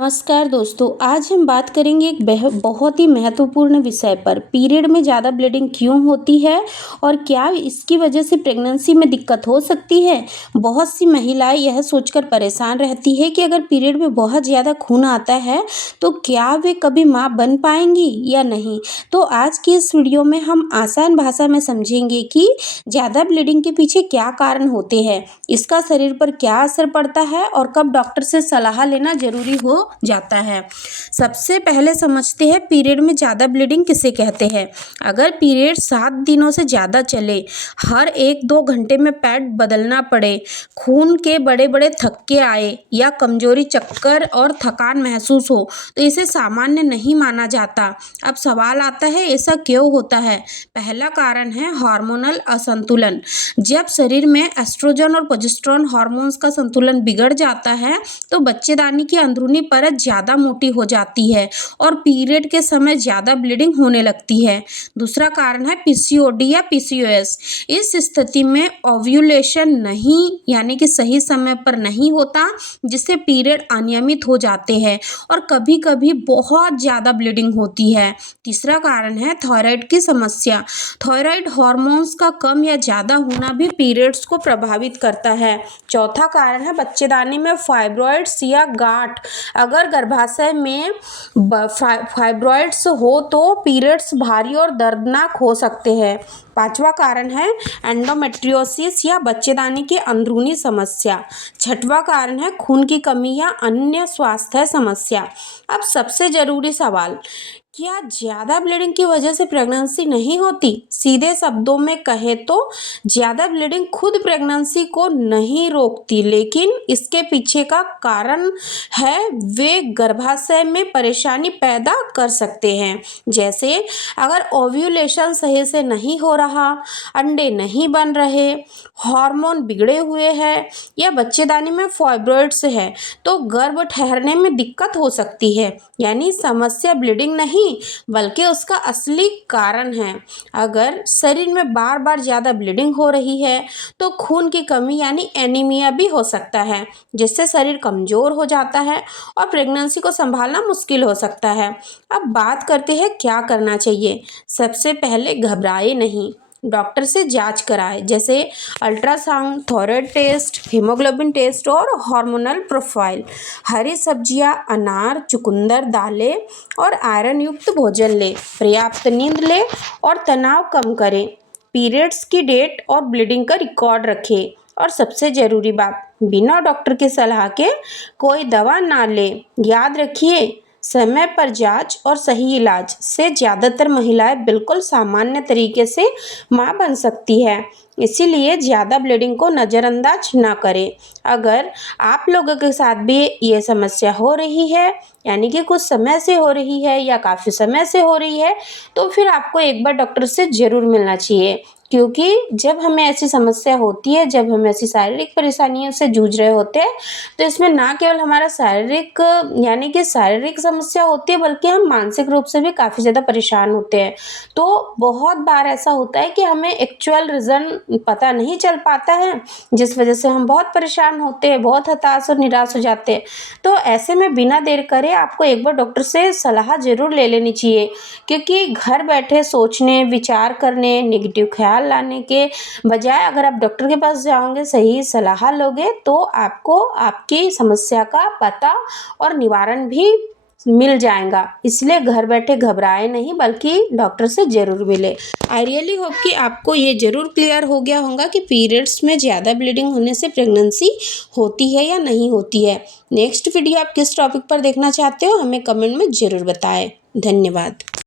नमस्कार दोस्तों, आज हम बात करेंगे एक बहुत ही महत्वपूर्ण विषय पर। पीरियड में ज़्यादा ब्लीडिंग क्यों होती है और क्या इसकी वजह से प्रेगनेंसी में दिक्कत हो सकती है। बहुत सी महिलाएं यह सोचकर परेशान रहती है कि अगर पीरियड में बहुत ज़्यादा खून आता है तो क्या वे कभी माँ बन पाएंगी या नहीं। तो आज की इस वीडियो में हम आसान भाषा में समझेंगे कि ज़्यादा ब्लीडिंग के पीछे क्या कारण होते हैं, इसका शरीर पर क्या असर पड़ता है और कब डॉक्टर से सलाह लेना जरूरी हो जाता है। सबसे पहले समझते हैं पीरियड में ज़्यादा ब्लीडिंग किसे कहते हैं। अगर पीरियड 7 दिनों से ज़्यादा चले, हर 1-2 घंटे में पैड बदलना पड़े, खून के बड़े बड़े थक्के आए या कमजोरी, चक्कर और थकान महसूस हो तो इसे सामान्य नहीं माना जाता। अब सवाल आता है ऐसा क्यों होता है। पहला कारण है हार्मोनल असंतुलन। जब शरीर में एस्ट्रोजन और प्रोजेस्टेरोन हार्मोन्स का संतुलन बिगड़ जाता है तो बच्चेदानी की अंदरूनी परत ज़्यादा मोटी हो जाती है और पीरियड के समय ज़्यादा ब्लीडिंग होने लगती है। दूसरा कारण है पीसीओडी या पीसीओएस। इस स्थिति में ओव्यूलेशन नहीं यानी कि सही समय पर नहीं होता, जिससे पीरियड अनियमित हो जाते हैं और कभी कभी बहुत ज़्यादा ब्लीडिंग होती है। तीसरा कारण है थायराइड की समस्या। थायराइड हार्मोन्स का कम या ज़्यादा होना भी पीरियड्स को प्रभावित करता है। चौथा कारण है बच्चेदानी में फाइब्रॉइड्स या गांठ। अगर गर्भाशय में फाइब्रॉइड्स हो तो पीरियड्स भारी और दर्दनाक हो सकते हैं। पांचवा कारण है एंडोमेट्रियोसिस या बच्चेदानी की अंदरूनी समस्या। छठवां कारण है खून की कमी या अन्य स्वास्थ्य समस्या। अब सबसे जरूरी सवाल, क्या ज़्यादा ब्लीडिंग की वजह से प्रेगनेंसी नहीं होती। सीधे शब्दों में कहे तो ज़्यादा ब्लीडिंग खुद प्रेगनेंसी को नहीं रोकती, लेकिन इसके पीछे का कारण है वे गर्भाशय में परेशानी पैदा कर सकते हैं। जैसे अगर ओव्यूलेशन सही से नहीं हो रहा, अंडे नहीं बन रहे, हार्मोन बिगड़े हुए हैं या बच्चेदानी में फाइब्रॉइड्स है तो गर्भ ठहरने में दिक्कत हो सकती है। यानी समस्या ब्लीडिंग नहीं बल्कि उसका असली कारण है। अगर शरीर में बार बार ज़्यादा ब्लीडिंग हो रही है तो खून की कमी यानी एनीमिया भी हो सकता है, जिससे शरीर कमज़ोर हो जाता है और प्रेगनेंसी को संभालना मुश्किल हो सकता है। अब बात करते हैं क्या करना चाहिए। सबसे पहले घबराए नहीं, डॉक्टर से जांच कराएं, जैसे ultrasound, thyroid test, haemoglobin test और हार्मोनल प्रोफाइल। हरी सब्जियां, अनार, चुकंदर, दालें और आयरन युक्त भोजन लें। पर्याप्त नींद लें और तनाव कम करें। पीरियड्स की डेट और ब्लीडिंग का रिकॉर्ड रखें। और सबसे ज़रूरी बात, बिना डॉक्टर की सलाह के कोई दवा ना लें। याद रखिए, समय पर जांच और सही इलाज से ज़्यादातर महिलाएं बिल्कुल सामान्य तरीके से मां बन सकती है। इसीलिए ज़्यादा ब्लीडिंग को नज़रअंदाज ना करें। अगर आप लोगों के साथ भी ये समस्या हो रही है, यानी कि कुछ समय से हो रही है या काफ़ी समय से हो रही है, तो फिर आपको एक बार डॉक्टर से ज़रूर मिलना चाहिए। क्योंकि जब हमें ऐसी समस्या होती है, जब हम ऐसी शारीरिक परेशानियों से जूझ रहे होते हैं, तो इसमें ना केवल हमारा शारीरिक यानी कि शारीरिक समस्या होती है, बल्कि हम मानसिक रूप से भी काफ़ी ज़्यादा परेशान होते हैं। तो बहुत बार ऐसा होता है कि हमें एक्चुअल रीज़न पता नहीं चल पाता है, जिस वजह से हम बहुत परेशान होते हैं, बहुत हताश और निराश हो जाते हैं। तो ऐसे में बिना देर करे आपको एक बार डॉक्टर से सलाह ज़रूर ले लेनी चाहिए, क्योंकि घर बैठे सोचने, विचार करने, नेगेटिव ख्याल लाने के बजाय अगर आप डॉक्टर के पास जाओगे, सही सलाह लोगे, तो आपको आपकी समस्या का पता और निवारण भी मिल जाएगा। इसलिए घर बैठे घबराए नहीं, बल्कि डॉक्टर से ज़रूर मिले। आई रियली होप कि आपको ये ज़रूर क्लियर हो गया होगा कि पीरियड्स में ज़्यादा ब्लीडिंग होने से प्रेगनेंसी होती है या नहीं होती है। नेक्स्ट वीडियो आप किस टॉपिक पर देखना चाहते हो हमें कमेंट में ज़रूर बताएं। धन्यवाद।